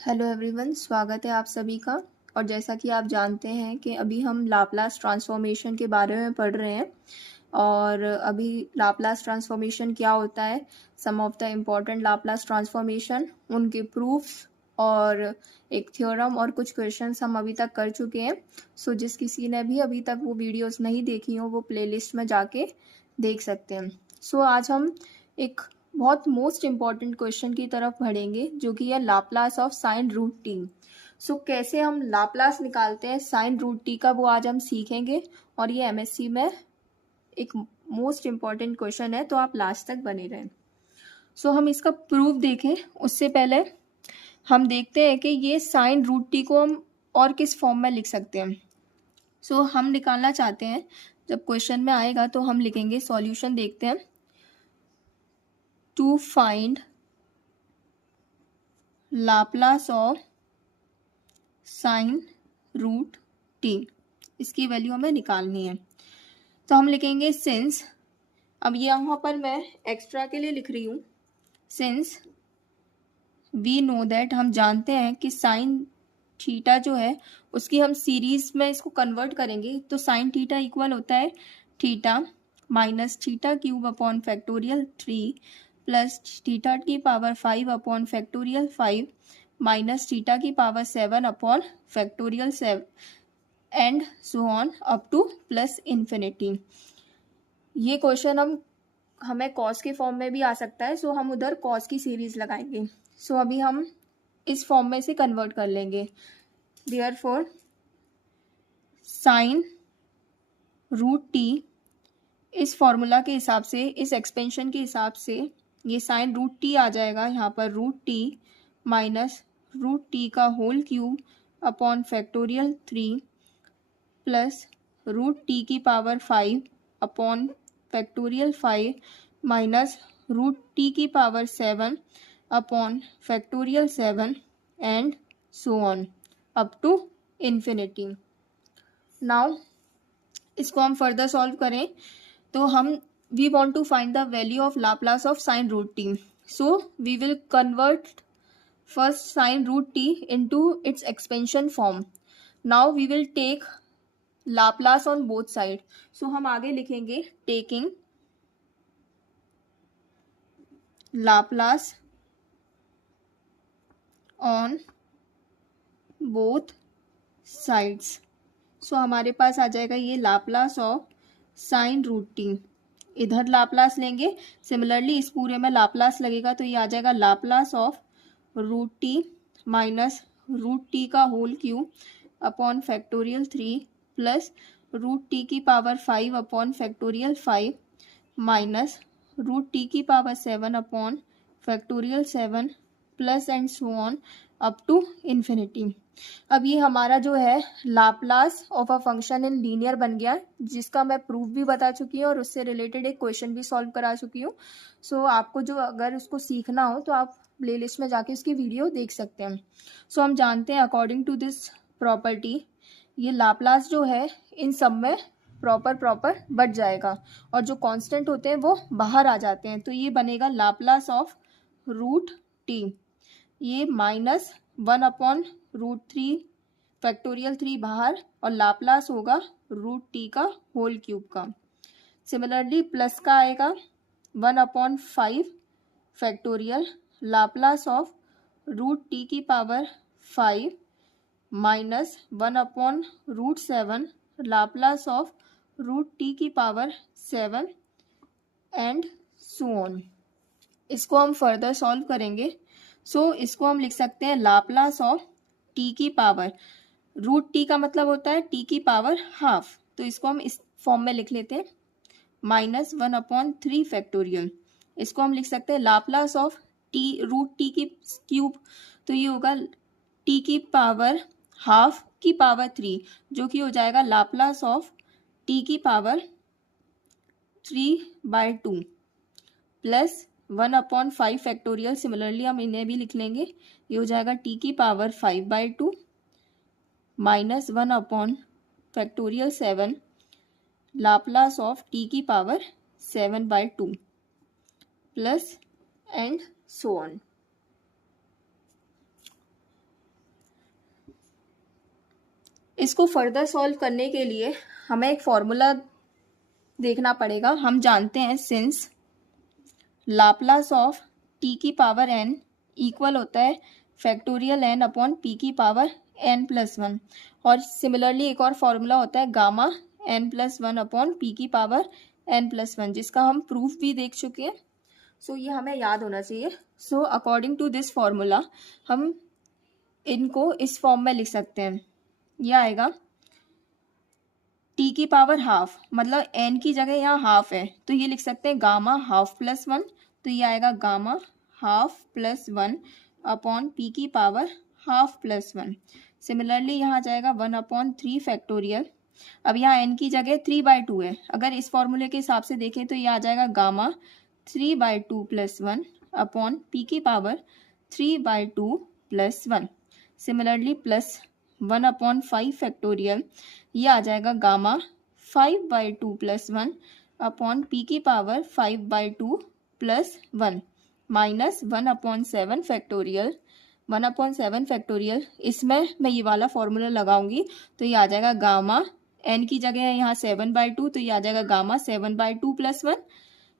Hello everyone, स्वागत है आप सभी का। और जैसा कि आप जानते हैं कि अभी हम लाप्लास ट्रांसफॉर्मेशन के बारे में पढ़ रहे हैं। और अभी लाप्लास ट्रांसफॉर्मेशन क्या होता है, some of the important Laplace transformation, उनके प्रूफ्स और एक थ्योरम और कुछ क्वेश्चंस हम अभी तक कर चुके हैं। सो जिस किसी ने भी अभी तक वो वीडियोस नहीं देखी हो वो प्लेलिस्ट में जाके देख सकते हैं। सो आज हम एक बहुत मोस्ट इम्पॉर्टेंट क्वेश्चन की तरफ बढ़ेंगे जो कि है Laplace of sine root t. So कैसे हम लाप्लास निकालते हैं साइन रूट टी का, वो आज हम सीखेंगे। और ये एमएससी में एक मोस्ट इम्पॉर्टेंट क्वेश्चन है, तो आप लास्ट तक बने रहें। सो हम इसका प्रूफ देखें उससे पहले हम देखते हैं कि ये साइन रूट टी को हम और किस फॉर्म में लिख सकते हैं। सो हम निकालना चाहते हैं, जब क्वेश्चन में आएगा तो हम लिखेंगे, सॉल्यूशन देखते हैं। To find Laplace of sine root t, इसकी वैल्यू हमें निकालनी है। तो हम लिखेंगे सिंस, अब यहाँ पर मैं एक्स्ट्रा के लिए लिख रही हूँ, सिंस वी नो दैट, हम जानते हैं कि साइन थीटा जो है उसकी हम सीरीज में इसको कन्वर्ट करेंगे तो साइन थीटा इक्वल होता है theta minus theta cube upon factorial 3 plus theta की power 5 upon factorial 5 minus theta की power 7 upon factorial 7 and so on up to plus infinity. ये क्वेश्चन हमें कॉस के फॉर्म में भी आ सकता है, सो हम उधर कॉस की सीरीज लगाएंगे। सो अभी हम इस फॉर्म में से कन्वर्ट कर लेंगे। देयरफॉर साइन रूट टी, इस फॉर्मूला के हिसाब से, इस एक्सपेंशन के हिसाब से ये साइन रूट टी आ जाएगा यहाँ पर root t minus root t का whole cube upon factorial 3 plus root t की power 5 upon factorial 5 minus root t की power 7 upon factorial 7 and so on up to infinity. Now इसको हम further solve करें तो हम we want to find the value of Laplace of sine root t. So we will convert first sine root t into its expansion form. Now we will take Laplace on both side. So हम आगे लिखेंगे taking Laplace on both sides. So हमारे पास आ जाएगा ये Laplace of sine root t, इधर Laplace लेंगे, सिमिलरली इस पूरे में लाप्लास लगेगा तो ये आ जाएगा Laplace of root t minus root t का whole cube upon factorial 3 plus root t की power 5 upon factorial 5 minus root t की power 7 upon factorial 7 plus and so on up to infinity. अब ये हमारा जो है Laplace of a function in linear बन गया, जिसका मैं प्रूफ भी बता चुकी हूँ और उससे रिलेटेड एक क्वेश्चन भी सॉल्व करा चुकी हूँ। सो आपको जो अगर उसको सीखना हो तो आप प्लेलिस्ट में जाके उसकी वीडियो देख सकते हैं। सो हम जानते हैं अकॉर्डिंग टू दिस प्रॉपर्टी ये लाप्लास जो है इन सब में प्रॉपर बढ़ जाएगा और जो कांस्टेंट होते हैं वो बाहर आ जाते हैं, तो ये बनेगा लाप्लास ऑफ रूट टी, ये माइनस 1 अपॉन रूट 3 फैक्टोरियल 3 बाहर और लाप्लास होगा रूट टी का होल क्यूब का। सिमिलरली प्लस का आएगा 1 upon 5 factorial Laplace of root t की power 5 minus 1 upon root 7 Laplace of root t की पावर 7 एंड सो ऑन। इसको हम फर्दर सॉल्व करेंगे। सो इसको हम लिख सकते हैं लाप्लास ऑफ टी की पावर, रूट टी का मतलब होता है टी की पावर हाफ, तो इसको हम इस फॉर्म में लिख लेते हैं माइनस 1 अपॉन 3 फैक्टोरियल। इसको हम लिख सकते हैं Laplace of t root t की क्यूब, तो ये होगा टी की पावर हाफ की पावर 3, जो कि हो जाएगा लाप्लास ऑफ टी की power 3/2 plus 1 upon 5 factorial. Similarly हम इन्हें भी लिख लेंगे, ये हो जाएगा टी की power 5/2 minus 1 upon factorial 7 Laplace of t की power 7/2 plus and so on. इसको फर्दर सॉल्व करने के लिए हमें एक फॉर्मूला देखना पड़ेगा। हम जानते हैं सिंस लाप्लास ऑफ टी की पावर n इक्वल होता है फैक्टोरियल n अपॉन पी की पावर n+1, और सिमिलरली एक और फॉर्मूला होता है गामा n+1 अपॉन पी की पावर n+1, जिसका हम प्रूफ भी देख चुके हैं। सो ये हमें याद होना चाहिए। So according to this formula हम इनको इस फॉर्म में लिख सकते हैं। यह आएगा टी की पावर हाफ, मतलब एन की जगह यहाँ हाफ है तो ये लिख सकते हैं गामा हाफ प्लस वन, तो ये आएगा gamma half plus one upon p की power half plus one. Similarly यहाँ आ जाएगा 1/3 फैक्टोरियल। अब यहाँ एन की जगह 3/2 है, अगर इस फॉर्मूले के हिसाब से देखें तो ये आ जाएगा gamma 3/2 plus one upon p की power 3/2 plus one. Similarly plus 1/5 factorial, ये आ जाएगा gamma 5/2 plus one upon p की power 5/2 plus one minus 1/7 factorial. 1/7 factorial, इसमें मैं ये वाला फॉर्मूला लगाऊंगी तो ये आ जाएगा गामा एन की जगह है यहाँ 7/2, तो ये आ जाएगा गामा 7/2 प्लस वन,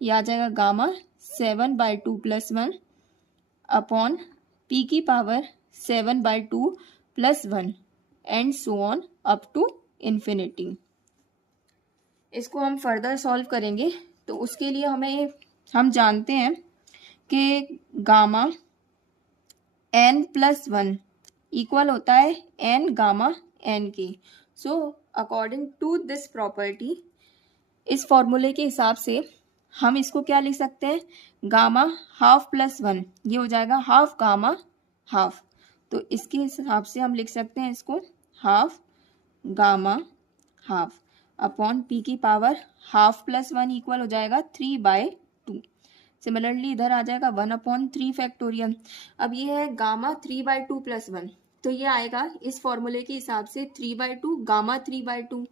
ये आ जाएगा gamma 7/2 plus one upon p की power 7/2 plus one and so on up to infinity. इसको हम फर्दर सॉल्व करेंगे तो उसके लिए हम जानते हैं कि गामा n+1 इक्वल होता है n गामा n के। So according to this property, इस फॉर्मूले के हिसाब से हम इसको क्या लिख सकते हैं, गामा हाफ प्लस वन, ये हो जाएगा हाफ गामा हाफ, तो इसके हिसाब से हम लिख सकते हैं इसको half gamma half upon p की power half plus one equal हो जाएगा 3/2। सिमिलरली इधर आ जाएगा 1/3 फैक्टोरियल। अब ये है गामा 3/2 प्लस वन, तो ये आएगा इस फॉर्मूले के हिसाब से 3/2 गामा 3/2।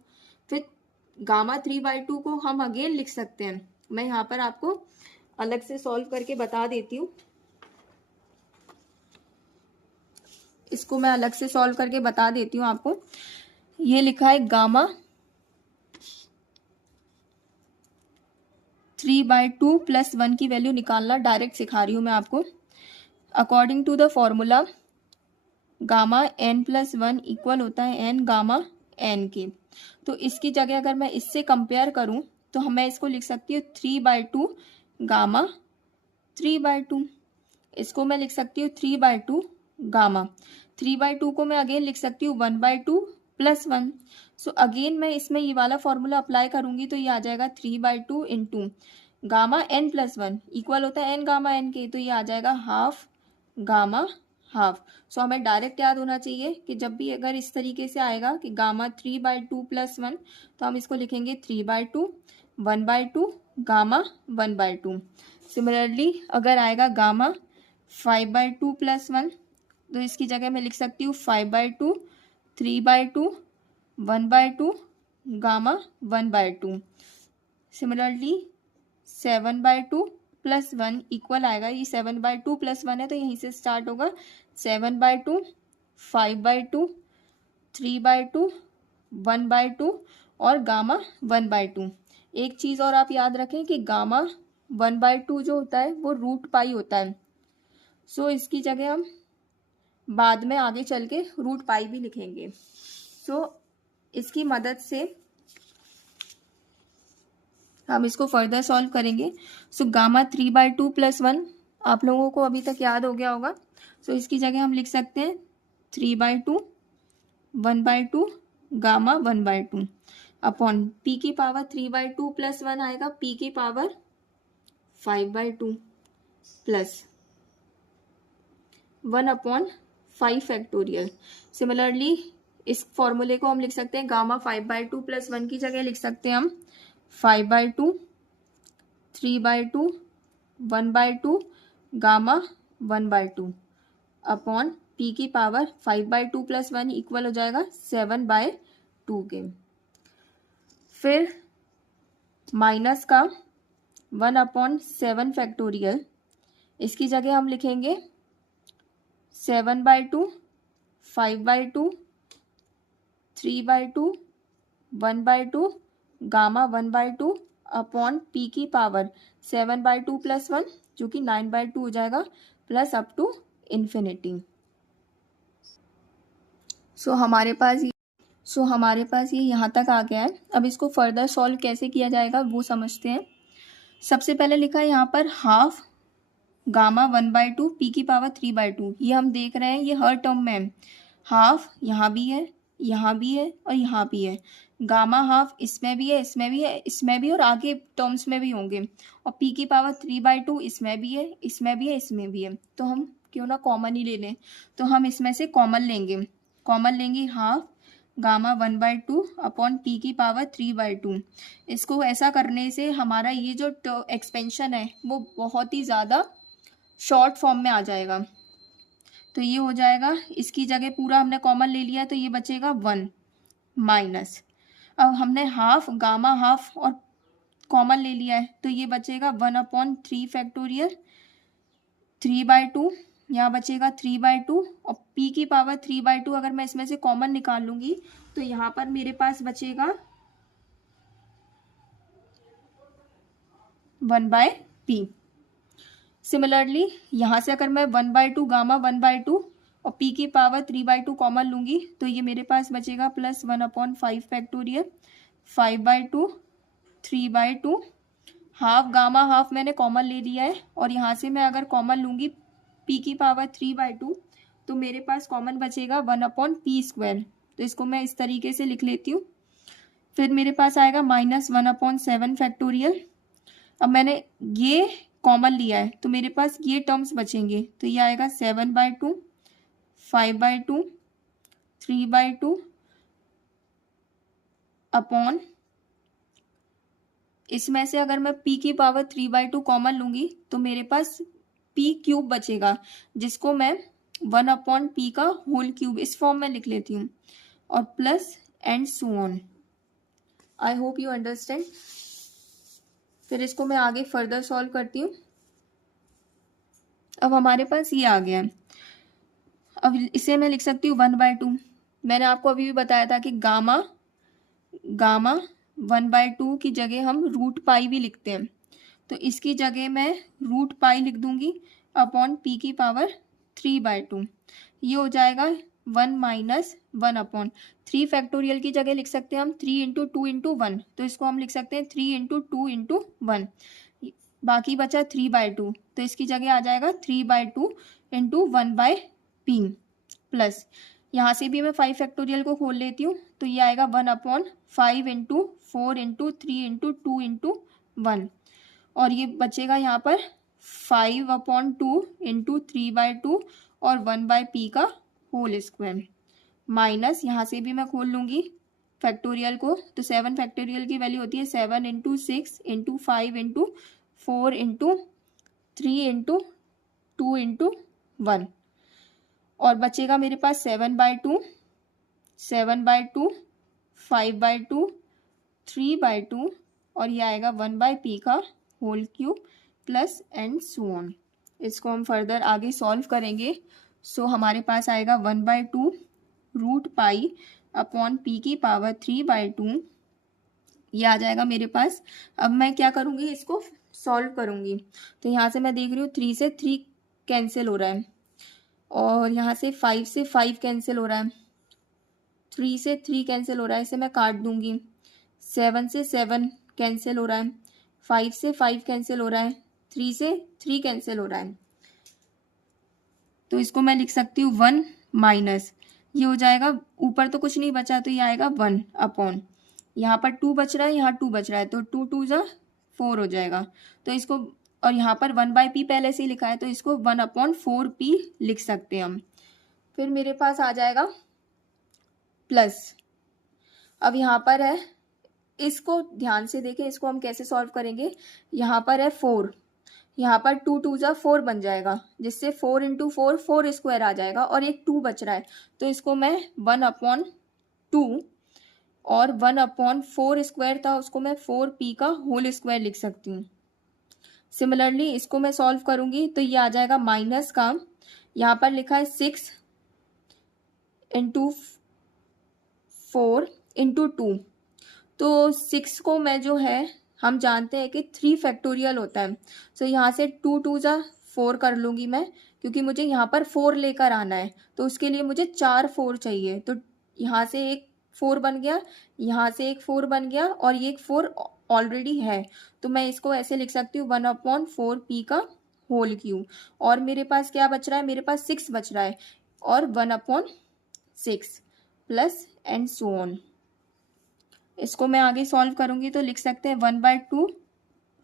फिर गामा 3/2 को हम अगेन लिख सकते हैं, मैं यहाँ पर आपको अलग से सॉल्व करके बता देती हूँ। इसको मैं अलग से सॉल्व करके बता देती हूँ आपको। ये लिखा है गामा 3/2 प्लस वन की वैल्यू निकालना डायरेक्ट सिखा रही हूँ मैं आपको। According to the formula gamma n+1 equal होता है n गामा n के, तो इसकी जगह अगर मैं इससे कंपेयर करूँ तो मैं इसको लिख सकती हूँ 3/2 गामा 3/2। इसको मैं लिख सकती हूँ 3/2 गामा 3/2 को मैं अगेन लिख सकती हूँ 1/2 प्लस वन। सो अगेन मैं इसमें ये वाला फॉर्मूला अप्लाई करूंगी तो ये आ जाएगा 3/2 इंटू गामा n+1 इक्वल होता है n गामा n के, तो ये आ जाएगा हाफ गामा हाफ। सो हमें डायरेक्ट याद होना चाहिए कि जब भी अगर इस तरीके से आएगा कि गामा 3/2 प्लस वन, तो हम इसको लिखेंगे 3/2 1/2 गामा 1/2। सिमिलरली अगर आएगा गामा 5/2 प्लस वन, तो इसकी जगह मैं लिख सकती हूँ 5/2 3/2 1/2 gamma 1/2। Similarly 7/2 plus one equal आएगा, ये 7/2 प्लस वन है तो यहीं से स्टार्ट होगा 7/2 5/2 3/2 1/2 और गामा 1/2। एक चीज़ और आप याद रखें कि गामा 1/2 जो होता है वो रूट पाई होता है। सो इसकी जगह हम बाद में आगे चल के रूट पाई भी लिखेंगे। सो इसकी मदद से हम इसको फर्दर सॉल्व करेंगे। सो गामा 3/2 प्लस वन आप लोगों को अभी तक याद हो गया होगा। सो इसकी जगह हम लिख सकते हैं 3/2 1/2 गामा 1/2 अपॉन पी की पावर 3/2 प्लस वन आएगा पी की पावर 5/2 प्लस 1/5 फैक्टोरियल। सिमिलरली इस फॉर्मूले को हम लिख सकते हैं गामा 5/2 प्लस वन की जगह लिख सकते हैं हम 5/2 3/2 1/2 गामा 1/2 अपॉन पी की पावर 5/2 प्लस वन इक्वल हो जाएगा 7/2 के। फिर माइनस का 1/7 फैक्टोरियल, इसकी जगह हम लिखेंगे 7/2 5/2 3/2 1/2 गामा 1/2 अपॉन पी की पावर 7/2 प्लस 1 जो कि 9/2 हो जाएगा प्लस अप टू इन्फिनिटी। सो हमारे पास ये यहाँ तक आ गया है। अब इसको फर्दर सॉल्व कैसे किया जाएगा वो समझते हैं। सबसे पहले लिखा है यहाँ पर हाफ गामा 1/2 पी की पावर 3/2। ये हम देख रहे हैं ये हर टर्म में है। हाफ यहाँ भी है, यहाँ भी है और यहाँ भी है। गामा हाफ इसमें भी है, इसमें भी है, इसमें भी और आगे टर्म्स में भी होंगे। और पी की पावर 3/2 इसमें भी है, इसमें भी है, इसमें भी है। तो हम क्यों ना कॉमन ही ले लें। तो हम इसमें से कॉमन लेंगे हाफ गामा 1/2 अपॉन पी की पावर 3/2। इसको ऐसा करने से हमारा ये जो एक्सपेंशन है वो बहुत ही ज़्यादा शॉर्ट फॉर्म में आ जाएगा। तो ये हो जाएगा, इसकी जगह पूरा हमने कॉमन ले लिया तो ये बचेगा 1 माइनस, अब हमने हाफ गामा हाफ और कॉमन ले लिया है तो ये बचेगा 1/3 फैक्टोरियल 3/2, यहाँ बचेगा 3/2 और p की पावर 3/2 अगर मैं इसमें से कॉमन निकाल लूंगी तो यहाँ पर मेरे पास बचेगा 1/p। सिमिलरली यहाँ से अगर मैं 1/2 गामा 1/2 और p की पावर 3/2 कॉमन लूंगी तो ये मेरे पास बचेगा plus 1/5 factorial 5/2 3/2। Half gamma half मैंने कॉमन ले लिया है और यहाँ से मैं अगर कॉमन लूंगी p की पावर 3/2 तो मेरे पास कॉमन बचेगा 1/p²। तो इसको मैं इस तरीके से लिख लेती हूँ। फिर मेरे पास आएगा -1/7 फैक्टोरियल। अब मैंने ये कॉमन लिया है तो मेरे पास ये टर्म्स बचेंगे तो ये आएगा 7/2 5/2 3/2 अपॉन, इसमें से अगर मैं p की पावर 3/2 कॉमन लूंगी तो मेरे पास p³ बचेगा जिसको मैं 1/p का होल क्यूब इस फॉर्म में लिख लेती हूँ और plus and so on. I hope you understand. फिर इसको मैं आगे फर्दर सॉल्व करती हूँ। अब हमारे पास ये आ गया है। अब इसे मैं लिख सकती हूँ 1/2। मैंने आपको अभी भी बताया था कि गामा 1/2 की जगह हम √π भी लिखते हैं तो इसकी जगह मैं √π लिख दूंगी अपॉन p की पावर 3/2। ये हो जाएगा 1 माइनस 1/3 फैक्टोरियल की जगह लिख सकते हैं हम 3 × 2 × 1 तो इसको हम लिख सकते हैं 3 × 2 × 1। बाकी बचा 3/2 तो इसकी जगह आ जाएगा 3/2 × 1/p प्लस यहाँ से भी मैं 5 फैक्टोरियल को खोल लेती हूँ तो ये आएगा 1/5 × 4 × 3 × 2 × 1 और ये बचेगा यहाँ पर 5/2 × 3/2 और 1/p का होल स्क्वायर माइनस, यहाँ से भी मैं खोल लूँगी फैक्टोरियल को तो 7 फैक्टोरियल की वैल्यू होती है 7 × 6 × 5 × 4 × 3 × 2 × 1 और बचेगा मेरे पास 7/2 5/2 3/2 और ये आएगा 1/p का whole cube plus and so on. इसको हम फर्दर आगे सॉल्व करेंगे। सो हमारे पास आएगा 1/2 √π अपॉन p की पावर 3/2 ये आ जाएगा मेरे पास। अब मैं क्या करूँगी इसको सॉल्व करूँगी तो यहाँ से मैं देख रही हूँ 3 से 3 कैंसिल हो रहा है और यहाँ से 5 से 5 कैंसिल हो रहा है, 3 से 3 कैंसिल हो रहा है, इसे मैं काट दूंगी। 7 से 7 कैंसिल हो रहा है, 5 से 5 कैंसिल हो रहा है, 3 से 3 कैंसिल हो रहा है तो इसको मैं लिख सकती हूँ 1 माइनस, ये हो जाएगा ऊपर तो कुछ नहीं बचा तो ये आएगा 1 अपॉन, यहाँ पर 2 बच रहा है, यहाँ 2 बच रहा है तो 2 2 जा 4 हो जाएगा तो इसको, और यहाँ पर 1/p पहले से ही लिखा है तो इसको 1/4p लिख सकते हैं हम। फिर मेरे पास आ जाएगा प्लस, अब यहाँ पर है, इसको ध्यान से देखें, इसको हम कैसे सॉल्व करेंगे। यहाँ पर है 4, यहाँ पर 2 2 जा 4 बन जाएगा जिससे 4 × 4 4 स्क्वायर आ जाएगा और एक 2 बच रहा है तो इसको मैं 1/2 और 1/4 स्क्वायर था उसको मैं 4p का होल स्क्वायर लिख सकती हूँ। सिमिलरली इसको मैं सॉल्व करूंगी तो ये आ जाएगा माइनस का, यहाँ पर लिखा है 6 × 4 इंटू 2, तो 6 को मैं जो है हम जानते हैं कि 3 फैक्टोरियल होता है। सो यहाँ से 2 2 जा 4 कर लूँगी मैं, क्योंकि मुझे यहाँ पर 4 लेकर आना है, तो उसके लिए मुझे 4 4 चाहिए। तो यहाँ से एक 4 बन गया, यहाँ से एक 4 बन गया, और ये एक 4 ऑलरेडी है, तो मैं इसको ऐसे लिख सकती हूँ 1/4p का होल क्यूब। और मेरे पास क्या बच रहा है, मेरे पास 6 बच रहा है, और 1/6 प्लस एंड सो ऑन। इसको मैं आगे सॉल्व करूंगी तो लिख सकते हैं 1/2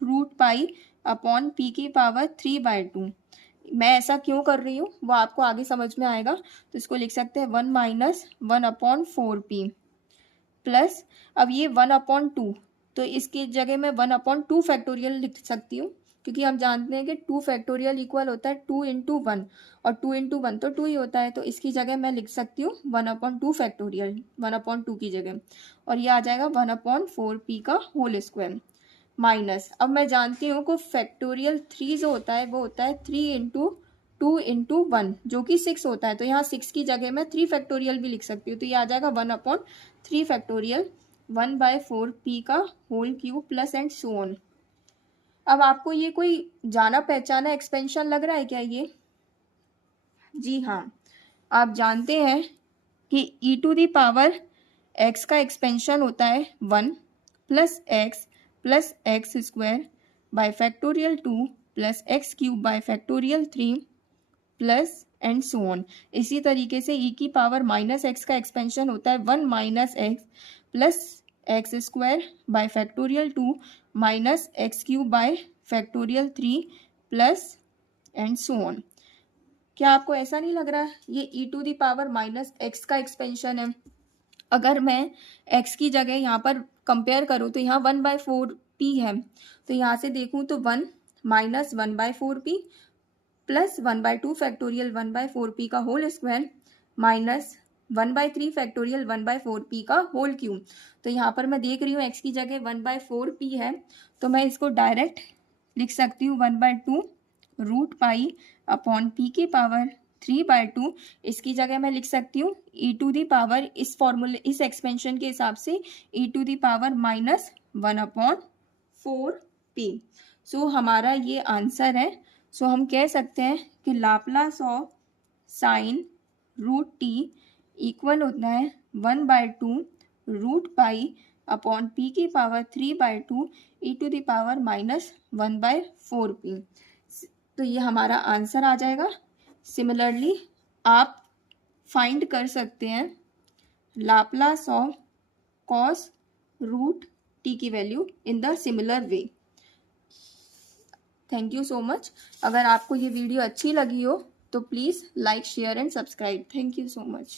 रूट पाई अपॉन पी की पावर 3/2। मैं ऐसा क्यों कर रही हूँ वो आपको आगे समझ में आएगा। तो इसको लिख सकते हैं 1 माइनस 1/4p प्लस, अब ये 1/2, तो इसकी जगह मैं 1/2 फैक्टोरियल लिख सकती हूँ, क्योंकि हम जानते हैं कि 2 फैक्टोरियल इक्वल होता है 2 इंटू 1, और 2 इंटू 1 तो 2 ही होता है। तो इसकी जगह मैं लिख सकती हूँ 1/2 फैक्टोरियल, 1/2 की जगह, और ये आ जाएगा 1/4p का होल स्क्वायर माइनस। अब मैं जानती हूँ को फैक्टोरियल 3 जो होता है वो होता है 3 इंटू 2 इंटू 1, जो कि 6 होता है। तो यहाँ 6 की जगह मैं 3 फैक्टोरियल भी लिख सकती हूँ, तो ये आ जाएगा 1/3 फैक्टोरियल 1/4p का whole cube plus and so on. अब आपको ये कोई जाना पहचाना एक्सपेंशन लग रहा है क्या ये? जी हाँ, आप जानते हैं कि e to the power x का एक्सपेंशन होता है 1 plus x square by factorial 2 plus x cube by factorial 3 plus and so on. इसी तरीके से e की पावर माइनस एक्स का एक्सपेंशन होता है 1 minus x plus x square by factorial 2 minus x cube by factorial 3 plus and so on. क्या आपको ऐसा नहीं लग रहा ये e to the power minus x का एक्सपेंशन है? अगर मैं x की जगह यहाँ पर कंपेयर करूँ तो यहाँ 1/4p है, तो यहाँ से देखूँ तो 1 minus 1/4p plus 1/2 factorial 1/4p का whole square minus 1/3 factorial 1/4p का होल क्यूब। तो यहाँ पर मैं देख रही हूँ x की जगह 1/4p है, तो मैं इसको डायरेक्ट लिख सकती हूँ 1/2 रूट पाई अपॉन p की पावर 3/2। इसकी जगह मैं लिख सकती हूँ e टू दी पावर, इस फॉर्मूले इस एक्सपेंशन के हिसाब से e to the power minus 1/4p। सो हमारा ये आंसर है। सो हम कह सकते हैं कि Laplace of sine root t equal होता है 1/2 रूट पाई अपॉन p की power 3/2 e to the power minus 1/4p। तो ये हमारा आंसर आ जाएगा। सिमिलरली आप फाइंड कर सकते हैं Laplace of cos root t की value in the similar way. Thank you so much. अगर आपको ये वीडियो अच्छी लगी हो तो please like share and subscribe. Thank you so much.